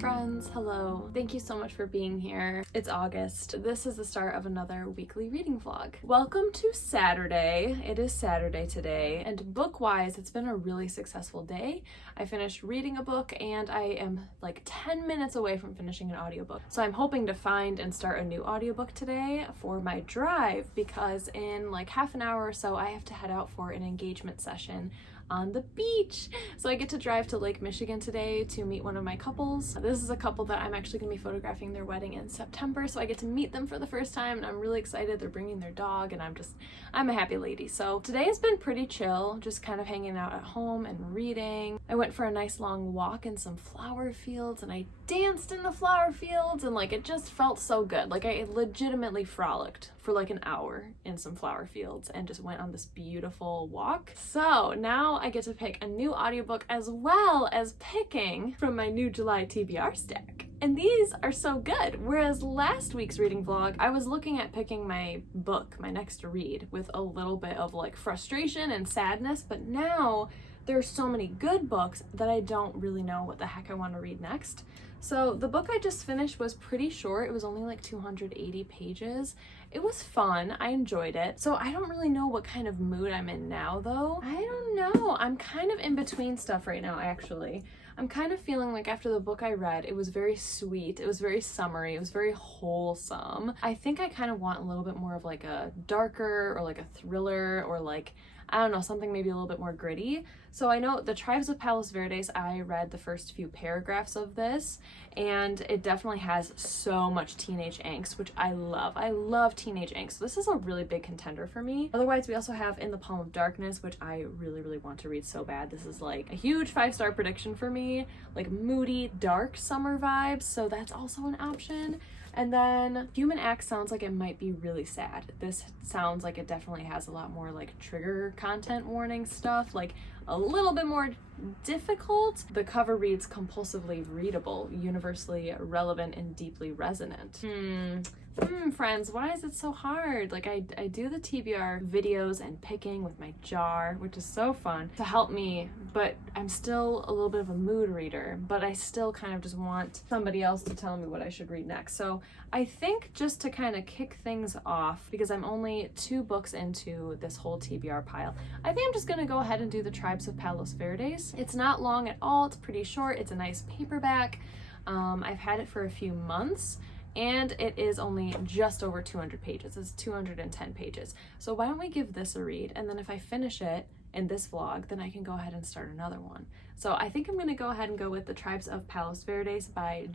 Friends, hello. Thank you so much for being here. It's August. This is the start of another weekly reading vlog. Welcome to Saturday. It is Saturday today, and book-wise, it's been a really successful day. I finished reading a book and I am like 10 minutes away from finishing an audiobook. So I'm hoping to find and start a new audiobook today for my drive, because in like half an hour or so I have to head out for an engagement session on the beach. So I get to drive to Lake Michigan today to meet one of my couples. This is a couple that I'm actually going to be photographing their wedding in September, so I get to meet them for the first time and I'm really excited. They're bringing their dog and I'm a happy lady. So today has been pretty chill, just kind of hanging out at home and reading. I went for a nice long walk in some flower fields and I danced in the flower fields, and like it just felt so good. Like I legitimately frolicked for like an hour in some flower fields and just went on this beautiful walk. So now I get to pick a new audiobook as well as picking from my new July TBR stack. And these are so good. Whereas last week's reading vlog, I was looking at picking my book, my next read, with a little bit of like frustration and sadness, but now there are so many good books that I don't really know what the heck I want to read next. So the book I just finished was pretty short. It was only like 280 pages. It was fun. I enjoyed it. So I don't really know what kind of mood I'm in now though. I don't know. I'm kind of in between stuff right now, actually. I'm kind of feeling like after the book I read, it was very sweet, it was very summery, it was very wholesome. I think I kind of want a little bit more of like a darker or like a thriller or like, I don't know, something maybe a little bit more gritty. So I know The Tribes of Palos Verdes, I read the first few paragraphs of this, and it definitely has so much teenage angst, which I love. I love teenage angst. So this is a really big contender for me. Otherwise, we also have In the Palm of Darkness, which I really, really want to read so bad. This is like a huge 5-star prediction for me, like moody, dark summer vibes. So that's also an option. And then Human Act sounds like it might be really sad. This sounds like it definitely has a lot more like trigger content warning stuff, like a little bit more difficult. The cover reads compulsively readable, universally relevant, and deeply resonant. Friends, why is it so hard? Like I do the TBR videos and picking with my jar, which is so fun to help me, but I'm still a little bit of a mood reader, but I still kind of just want somebody else to tell me what I should read next. So I think just to kind of kick things off, because I'm only 2 books into this whole TBR pile, I think I'm just gonna go ahead and do The Tribes of Palos Verdes. It's not long at all, it's pretty short, it's a nice paperback. I've had it for a few months, and it is only just over 200 pages. It's 210 pages. So why don't we give this a read, and then if I finish it in this vlog, then I can go ahead and start another one. So I think I'm gonna go ahead and go with The Tribes of Palos Verdes by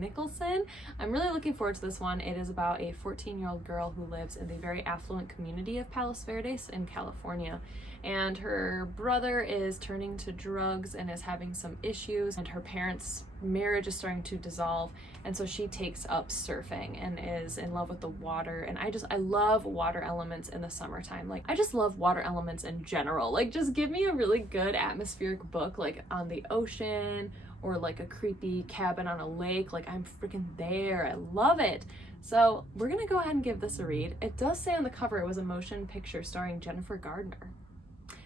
Nicholson. I'm really looking forward to this one. It is about a 14-year-old girl who lives in the very affluent community of Palos Verdes in California. And her brother is turning to drugs and is having some issues, and her parents' marriage is starting to dissolve, and so she takes up surfing and is in love with the water. And I love water elements in the summertime. Like I just love water elements in general. Like just give me a really good atmospheric book like on the ocean or like a creepy cabin on a lake. Like I'm freaking there. I love it. So we're gonna go ahead and give this a read. It does say on the cover it was a motion picture starring Jennifer Gardner.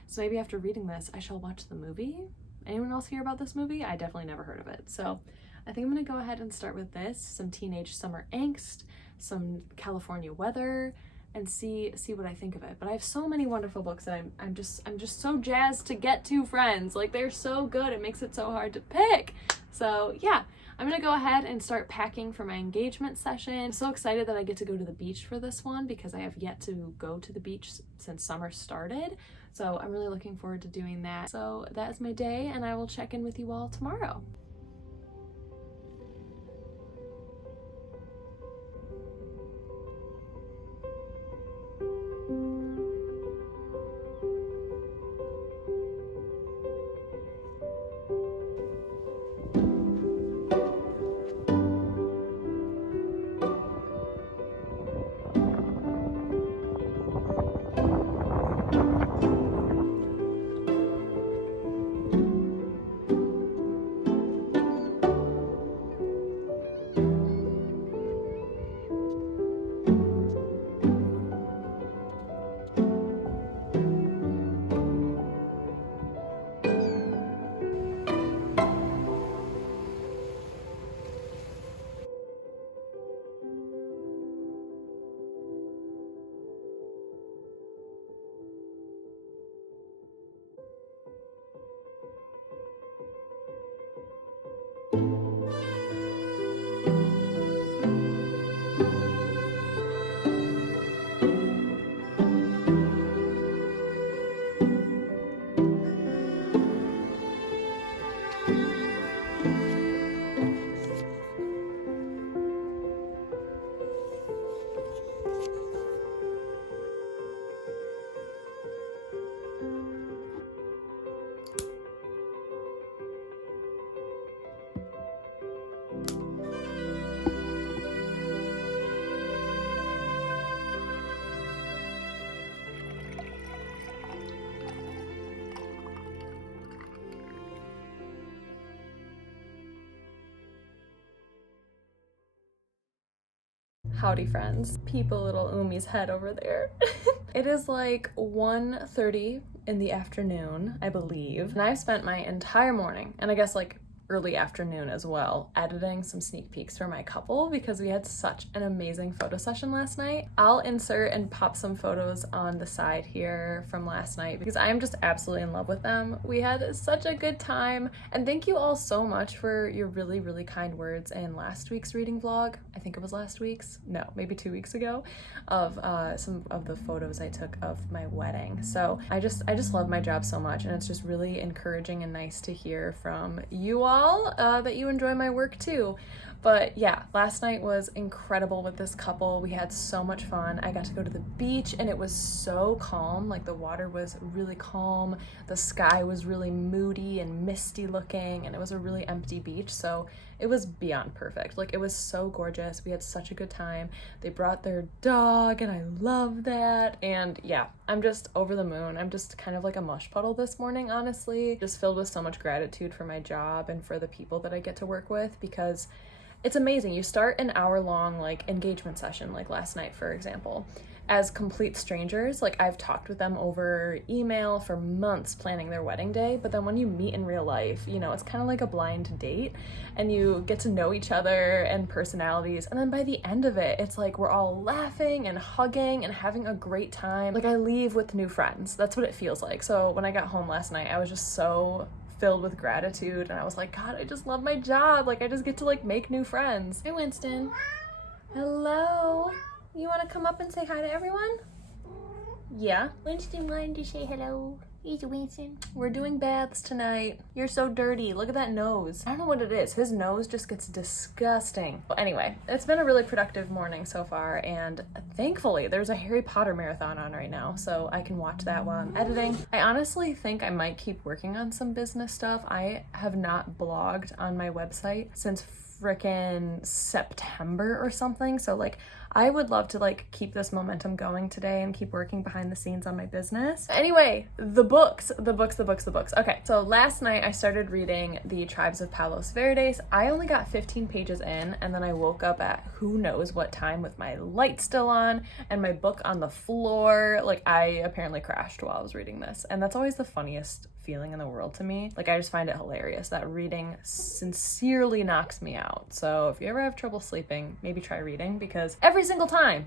So maybe after reading this, I shall watch the movie. Anyone else hear about this movie? I definitely never heard of it. So I think I'm gonna go ahead and start with this. Some teenage summer angst, some California weather, and see what I think of it. But I have so many wonderful books that I'm just so jazzed to get to, friends. Like, they're so good, it makes it so hard to pick. So yeah, I'm gonna go ahead and start packing for my engagement session. I'm so excited that I get to go to the beach for this one because I have yet to go to the beach since summer started. So I'm really looking forward to doing that. So that is my day, and I will check in with you all tomorrow. Howdy, friends. Peep a little Umi's head over there. It is like 1:30 in the afternoon, I believe, and I've spent my entire morning, and I guess like early afternoon as well, editing some sneak peeks for my couple because we had such an amazing photo session last night. I'll insert and pop some photos on the side here from last night because I am just absolutely in love with them. We had such a good time, and thank you all so much for your really, really kind words in last week's reading vlog. I think it was last week's, no, maybe 2 weeks ago, of some of the photos I took of my wedding. So I just love my job so much, and it's just really encouraging and nice to hear from you all that you enjoy my work too. But yeah, last night was incredible with this couple. We had so much fun. I got to go to the beach and it was so calm. Like, the water was really calm. The sky was really moody and misty looking, and it was a really empty beach. So it was beyond perfect. Like, it was so gorgeous. We had such a good time. They brought their dog and I love that. And yeah, I'm just over the moon. I'm just kind of like a mush puddle this morning, honestly. Just filled with so much gratitude for my job and for the people that I get to work with, because it's amazing. You start an hour-long like engagement session, like last night, for example, as complete strangers. Like, I've talked with them over email for months planning their wedding day, but then when you meet in real life, you know, it's kind of like a blind date, and you get to know each other and personalities, and then by the end of it, it's like we're all laughing and hugging and having a great time. Like, I leave with new friends. That's what it feels like. So when I got home last night, I was just so filled with gratitude, and I was like, God, I just love my job. Like, I just get to like make new friends. Hi, Winston. Hello. You want to come up and say hi to everyone? Yeah. Winston wanted to say hello. He's Winston. We're doing baths tonight. You're so dirty. Look at that nose. I don't know what it is. His nose just gets disgusting. Well, anyway, it's been a really productive morning so far, and thankfully there's a Harry Potter marathon on right now, so I can watch that while I'm editing. I honestly think I might keep working on some business stuff. I have not blogged on my website since frickin' September or something, so like, I would love to like keep this momentum going today and keep working behind the scenes on my business. Anyway, the books. Okay, so last night I started reading The Tribes of Palos Verdes. I only got 15 pages in, and then I woke up at who knows what time with my light still on and my book on the floor. Like, I apparently crashed while I was reading this, and that's always the funniest feeling in the world to me. Like, I just find it hilarious that reading sincerely knocks me out. So if you ever have trouble sleeping, maybe try reading, because every single time,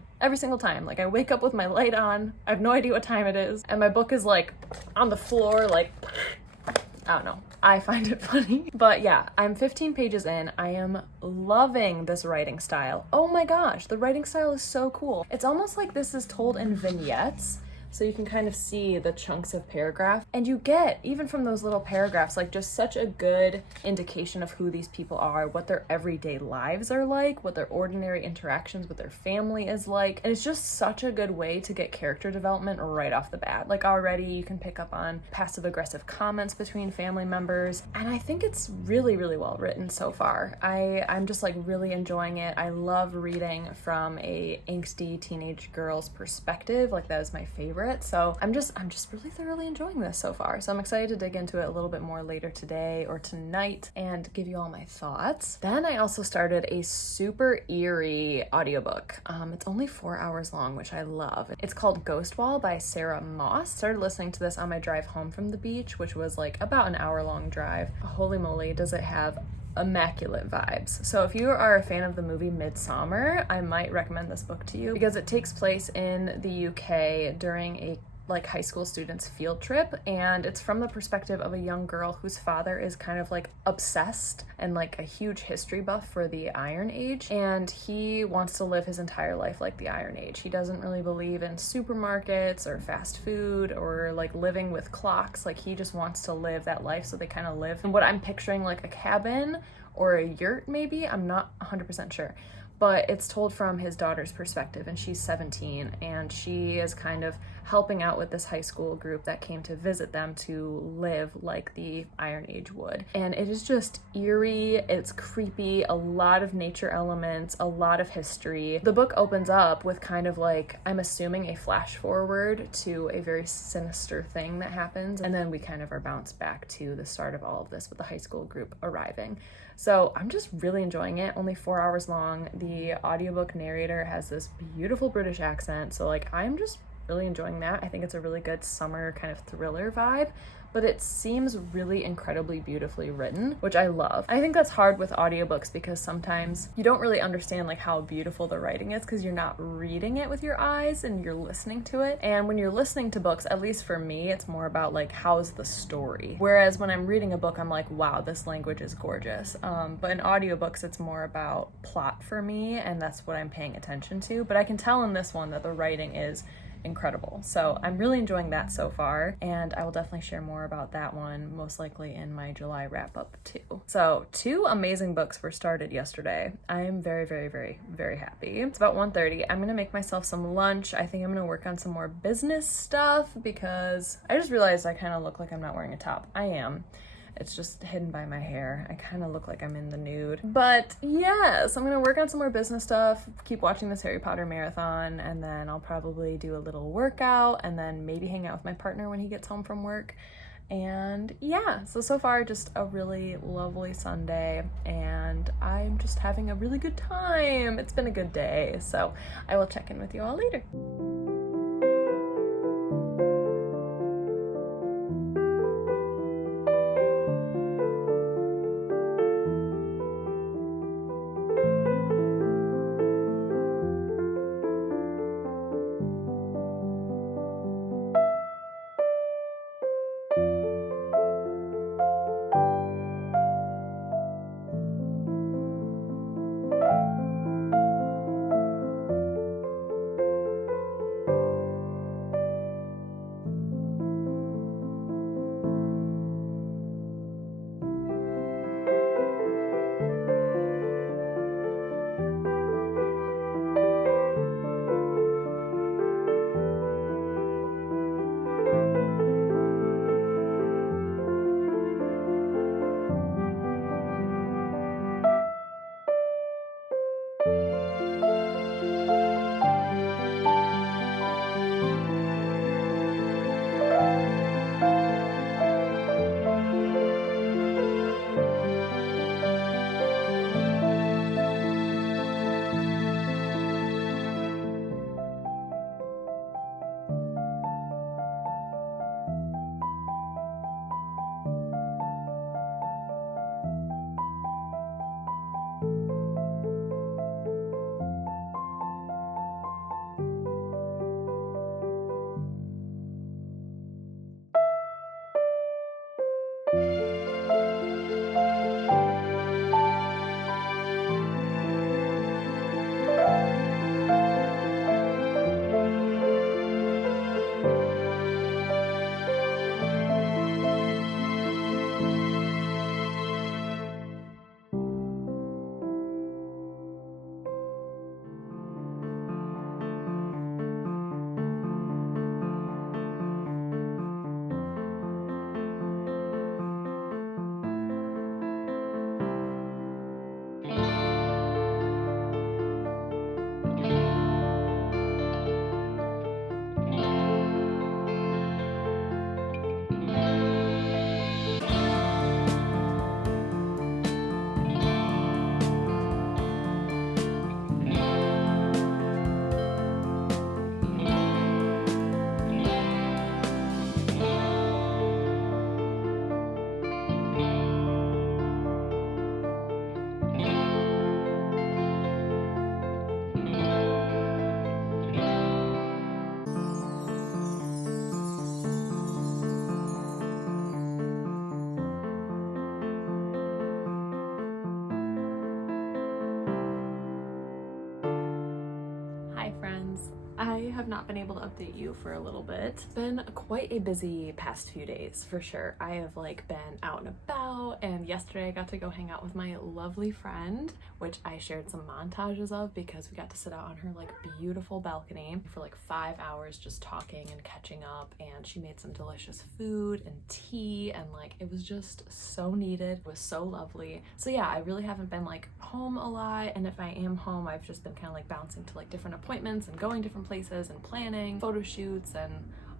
like, I wake up with my light on, I have no idea what time it is, and my book is like on the floor, like, I don't know. I find it funny. But yeah, I'm 15 pages in. I am loving this writing style. Oh my gosh, the writing style is so cool. It's almost like this is told in vignettes. So you can kind of see the chunks of paragraph, and you get, even from those little paragraphs, like just such a good indication of who these people are, what their everyday lives are like, what their ordinary interactions with their family is like. And it's just such a good way to get character development right off the bat. Like, already you can pick up on passive aggressive comments between family members. And I think it's really, really well written so far. I'm just like really enjoying it. I love reading from a angsty teenage girl's perspective. Like, that is my favorite. So I'm just really thoroughly enjoying this so far. So I'm excited to dig into it a little bit more later today or tonight and give you all my thoughts. Then I also started a super eerie audiobook. It's only 4 hours long, which I love. It's called Ghost Wall by Sarah Moss. Started listening to this on my drive home from the beach, which was like about an hour-long drive. Holy moly, does it have immaculate vibes. So if you are a fan of the movie Midsummer, I might recommend this book to you, because it takes place in the UK during a high school students field trip, and it's from the perspective of a young girl whose father is kind of like obsessed and like a huge history buff for the Iron Age, and he wants to live his entire life like the Iron Age. He doesn't really believe in supermarkets or fast food or like living with clocks. Like, he just wants to live that life, so they kind of live in what I'm picturing like a cabin or a yurt maybe, I'm not 100% sure. But it's told from his daughter's perspective, and she's 17, and she is kind of helping out with this high school group that came to visit them to live like the Iron Age would. And it is just eerie, it's creepy, a lot of nature elements, a lot of history. The book opens up with kind of like, I'm assuming, a flash forward to a very sinister thing that happens, and then we kind of are bounced back to the start of all of this with the high school group arriving. So I'm just really enjoying it. Only 4 hours long. The audiobook narrator has this beautiful British accent, so like, I'm just really enjoying that. I think it's a really good summer kind of thriller vibe, but it seems really incredibly beautifully written, which I love. I think that's hard with audiobooks, because sometimes you don't really understand like how beautiful the writing is, because you're not reading it with your eyes and you're listening to it. And when you're listening to books, at least for me, it's more about like, how's the story? Whereas when I'm reading a book, I'm like, wow, this language is gorgeous. But in audiobooks, it's more about plot for me, and that's what I'm paying attention to. But I can tell in this one that the writing is incredible. So I'm really enjoying that so far, and I will definitely share more about that one most likely in my July wrap up too. So 2 amazing books were started yesterday. I am very, very, very, very happy. It's about 1:30. I'm gonna make myself some lunch. I think I'm gonna work on some more business stuff, because I just realized I kind of look like I'm not wearing a top. I am. It's just hidden by my hair. I kind of look like I'm in the nude. But yes, I'm gonna work on some more business stuff, keep watching this Harry Potter marathon, and then I'll probably do a little workout, and then maybe hang out with my partner when he gets home from work. And yeah, so far just a really lovely Sunday, and I'm just having a really good time. It's been a good day, so I will check in with you all later. have not been able to update you for a little bit. It's been quite a busy past few days for sure. I have like been out and about, and yesterday I got to go hang out with my lovely friend, which I shared some montages of because we got to sit out on her like beautiful balcony for like 5 hours just talking and catching up, and she made some delicious food and tea, and like it was just so needed. It was so lovely. So yeah, I really haven't been like home a lot, and if I am home, I've just been kind of like bouncing to like different appointments and going different places and planning photo shoots and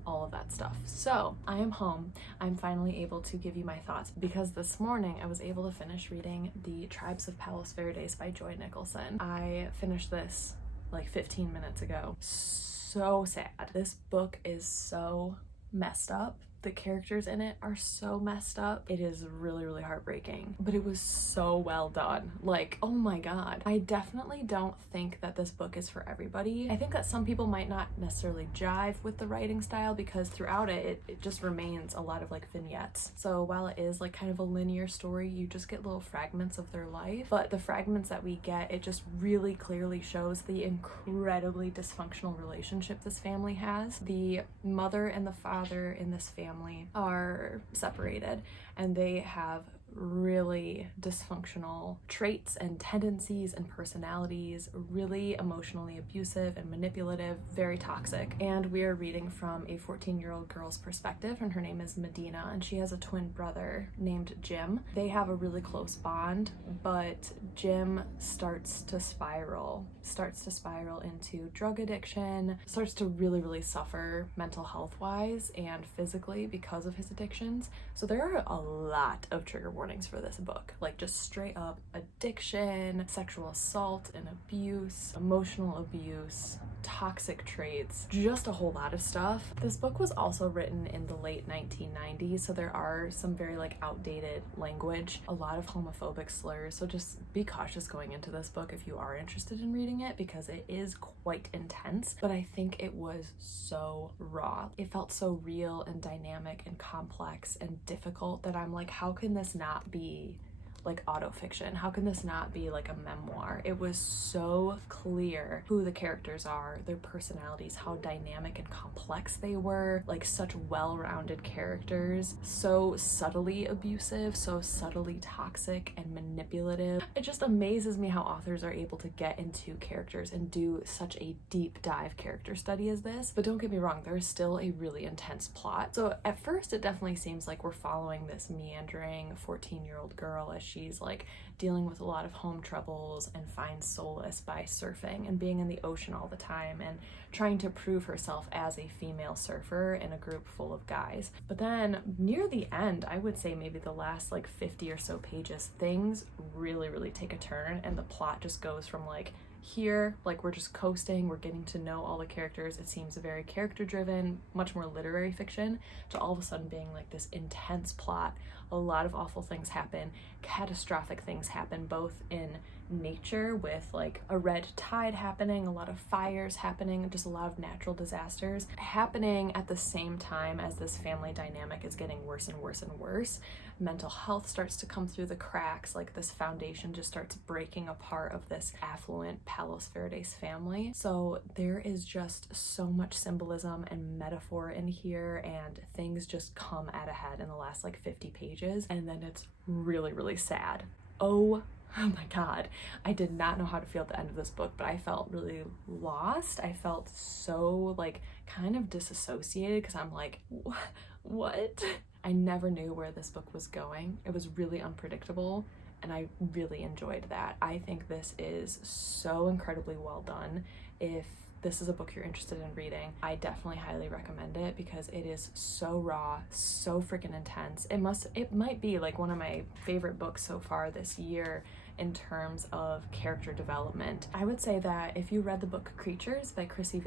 all of that stuff. So I am home. I'm finally able to give you my thoughts because this morning I was able to finish reading The Tribes of Palos Verdes by Nicholson. I finished this like 15 minutes ago. So sad. This book is so messed up. The characters in it are so messed up. It is really, really heartbreaking, but it was so well done. Like, oh my God. I definitely don't think that this book is for everybody. I think that some people might not necessarily jive with the writing style because throughout it just remains a lot of like vignettes. So while it is like kind of a linear story, you just get little fragments of their life, but the fragments that we get, it just really clearly shows the incredibly dysfunctional relationship this family has. The mother and the father in this family are separated, and they have really dysfunctional traits and tendencies and personalities, really emotionally abusive and manipulative, very toxic. And we are reading from a 14-year-old girl's perspective, and her name is Medina, and she has a twin brother named Jim. They have a really close bond, but Jim starts to spiral into drug addiction, starts to really suffer mental health wise and physically because of his addictions. So there are a lot of trigger warnings for this book, like just straight up addiction, sexual assault and abuse, emotional abuse, toxic traits, just a whole lot of stuff. This book was also written in the late 1990s, so there are some very like outdated language, a lot of homophobic slurs, so just be cautious going into this book if you are interested in reading it because it is quite intense, but I think it was so raw. It felt so real and dynamic and complex and difficult that I'm like, how can this not be like autofiction? How can this not be like a memoir? It was so clear who the characters are, their personalities, how dynamic and complex they were, like such well-rounded characters, so subtly abusive, so subtly toxic and manipulative. It just amazes me how authors are able to get into characters and do such a deep dive character study as this. But don't get me wrong, there is still a really intense plot. So at first it definitely seems like we're following this meandering 14-year-old girl as she's like dealing with a lot of home troubles and finds solace by surfing and being in the ocean all the time and trying to prove herself as a female surfer in a group full of guys. But then near the end, I would say maybe the last like 50 or so pages, things really take a turn, and the plot just goes from like here, like we're just coasting, we're getting to know all the characters, it seems very character driven, much more literary fiction, to all of a sudden being like this intense plot. A lot of awful things happen, catastrophic things happen, both in nature with like a red tide happening, a lot of fires happening, just a lot of natural disasters happening at the same time as this family dynamic is getting worse and worse. Mental health starts to come through the cracks, like this foundation just starts breaking apart of this affluent Palos Verdes family. So there is just so much symbolism and metaphor in here, and things just come at a head in the last like 50 pages, and then it's really sad. Oh my God, I did not know how to feel at the end of this book, but I felt really lost. I felt so like kind of disassociated because I'm like, what? I never knew where this book was going. It was really unpredictable, and I really enjoyed that. I think this is so incredibly well done. If this is a book you're interested in reading, I definitely highly recommend it because it is so raw, so freaking intense. It might be like one of my favorite books so far this year in terms of character development. I would say that if you read the book Creatures by Crissy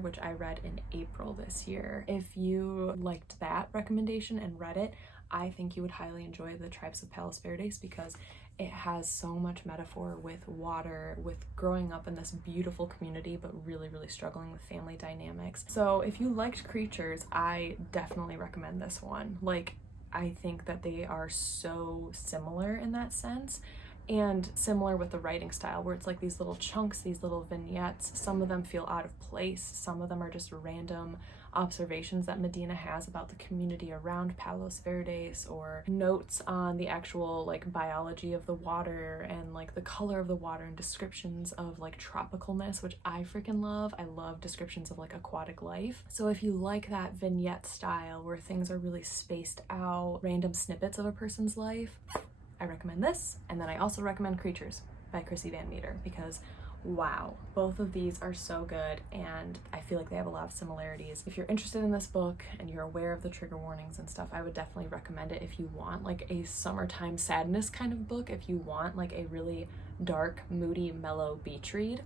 which I read in April this year, if you liked that recommendation and read it, I think you would highly enjoy The Tribes of Palos Verdes because it has so much metaphor with water, with growing up in this beautiful community, but really struggling with family dynamics. So if you liked Creatures, I definitely recommend this one. Like, I think that they are so similar in that sense. And similar with the writing style, where it's like these little chunks, these little vignettes. Some of them feel out of place, some of them are just random observations that Medina has about the community around Palos Verdes, or notes on the actual like biology of the water and like the color of the water, and descriptions of like tropicalness, which I freaking love. I love descriptions of like aquatic life. So if you like that vignette style where things are really spaced out, random snippets of a person's life, I recommend this. And then I also recommend Creatures by Crissy because wow, both of these are so good, and I feel like they have a lot of similarities. If you're interested in this book and you're aware of the trigger warnings and stuff, I would definitely recommend it if you want like a summertime sadness kind of book. If you want like a really dark, moody, mellow beach read,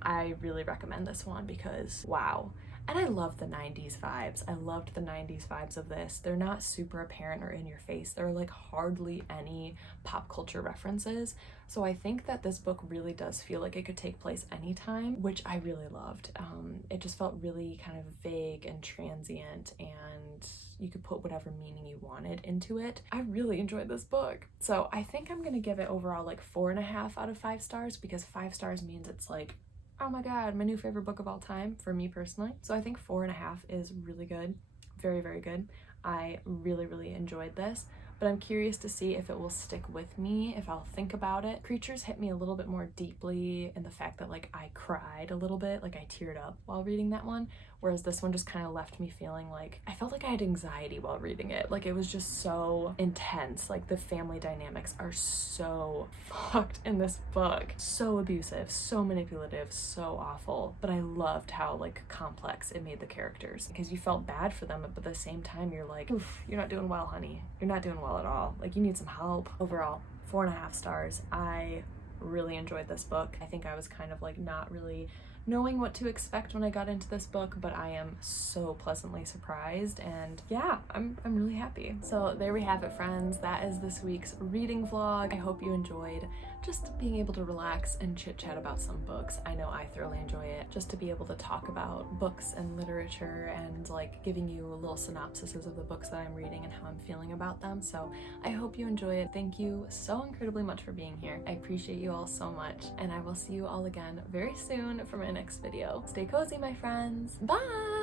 I really recommend this one because wow. And I love the 90s vibes. I loved the 90s vibes of this. They're not super apparent or in your face. There are like hardly any pop culture references. So I think that this book really does feel like it could take place anytime, which I really loved. It just felt really kind of vague and transient, and you could put whatever meaning you wanted into it. I really enjoyed this book. So I think I'm gonna give it overall like 4.5 out of 5 stars, because 5 stars means it's like, oh my god, my new favorite book of all time for me personally. So I think 4.5 is really good. Very, very good. I really, really enjoyed this, but I'm curious to see if it will stick with me, if I'll think about it. Creatures hit me a little bit more deeply in the fact that like I cried a little bit, like I teared up while reading that one, whereas this one just kind of left me feeling like I felt like I had anxiety while reading it. Like it was just so intense. Like the family dynamics are so fucked in this book. So abusive, so manipulative, so awful. But I loved how like complex it made the characters, because you felt bad for them, but at the same time you're like, oof, you're not doing well, honey. You're not doing well at all. Like you need some help. Overall, 4.5 stars. I really enjoyed this book. I think I was kind of like not really knowing what to expect when I got into this book, but I am so pleasantly surprised, and yeah, I'm really happy. So there we have it, friends. That is this week's reading vlog. I hope you enjoyed just being able to relax and chit chat about some books. I know I thoroughly enjoy it, just to be able to talk about books and literature and like giving you little synopsises of the books that I'm reading and how I'm feeling about them. So I hope you enjoy it. Thank you so incredibly much for being here. I appreciate you all so much, and I will see you all again very soon for my next video. Stay cozy, my friends. Bye!